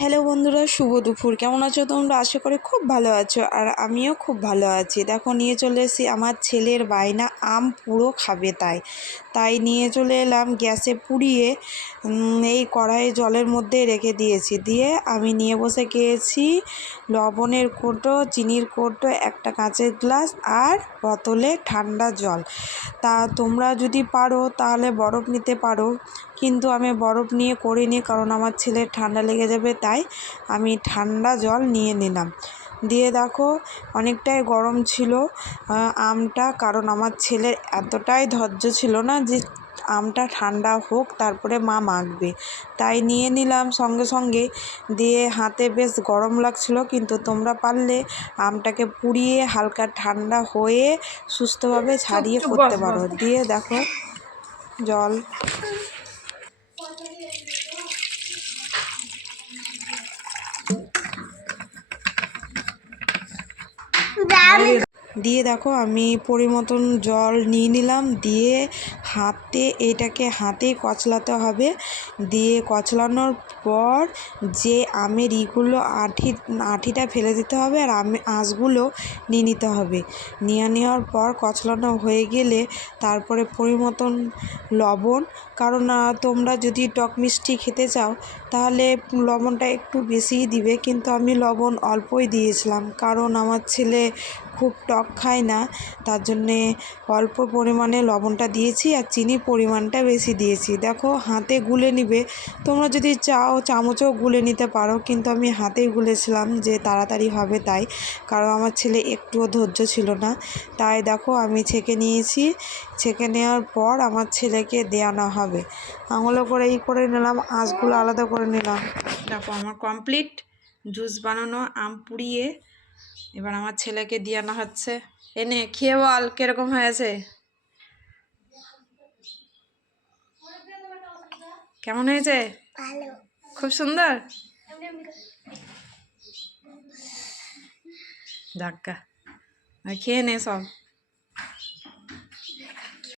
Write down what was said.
Hello বন্ধুরা, শুভ দুপুর। কেমন আছো তোমরা? আশা করি খুব ভালো আছো, আর আমিও খুব ভালো আছি। দেখো, নিয়ে চলে এসেছি, আমার ছেলের বায়না আম পুরো খাবে, তাই নিয়ে চলে এলাম গ্যাসে পুড়িয়ে এই কড়াইয়ে জলের মধ্যে রেখে দিয়েছি। দিয়ে আমি নিয়ে বসে গিয়েছি লবণের কৌটো, চিনির কৌটো, একটা কাঁচের গ্লাস আর বোতলে ঠান্ডা জল। তা তোমরা যদি পারো তাহলে বরফ নিতে পারো, কিন্তু আমি বরফ নিয়ে করিনি, কারণ আমার ছেলের ঠান্ডা লেগে যাবে, তাই আমি ঠান্ডা জল নিয়ে নিলাম। দিয়ে দেখো, অনেকটাই গরম ছিল আমটা, কারণ আমার ছেলের এতটাই ধৈর্য ছিল না যে আমটা ঠান্ডা হোক তারপরে মা মাখবে, তাই নিয়ে নিলাম সঙ্গে সঙ্গে। দিয়ে হাতে বেশ গরম লাগছিল, কিন্তু তোমরা পারলে আমটাকে পুড়িয়ে হালকা ঠান্ডা হয়ে সুস্থভাবে ছাড়িয়ে করতে পারো। দিয়ে দেখো জল দিয়ে দেখো আমি পরিমতন জল নিয়ে নিলাম। দিয়ে হাতেই কচলাতে হবে। দিয়ে কচলানোর পর যে আমের আঁঠিটা ফেলে দিতে হবে, আর আঁশগুলো নিয়ে নিতে হবে। নিয়ে নেওয়ার পর কচলানো হয়ে গেলে তারপরে পরিমতন লবণ, কারণ তোমরা যদি টক মিষ্টি খেতে চাও তাহলে লবণটা একটু বেশিই দিবে, কিন্তু আমি লবণ অল্পই দিয়েছিলাম, কারণ আমার ছেলে খুব টক খায় না, তার জন্যে অল্প পরিমাণে লবণটা দিয়েছি, আর চিনির পরিমাণটা বেশি দিয়েছি। দেখো, হাতে গুলে নিবে, তোমরা যদি চাও চামচেও গুলে নিতে পারো, কিন্তু আমি হাতেই গুলেছিলাম যে তাড়াতাড়ি হবে তাই, কারণ আমার ছেলে একটুও ধৈর্য ছিল না। তাই দেখো আমি ছেঁকে নিয়েছি। ছেঁকে নেওয়ার পর আমার ছেলেকে দেওয়ানো হবে। আঙুলে করে করে নিলাম, আঁশগুলো আলাদা করে নিলাম। দেখো আমার কমপ্লিট জুস বানানো আম পুড়িয়ে এবার আমার ছেলেকে দিয়ে আনা হচ্ছে। এনে খেয়ে বল কিরকম হয়েছে, কেমন হয়েছে? খুব সুন্দর। ধাক্কা খেয়ে নে সব।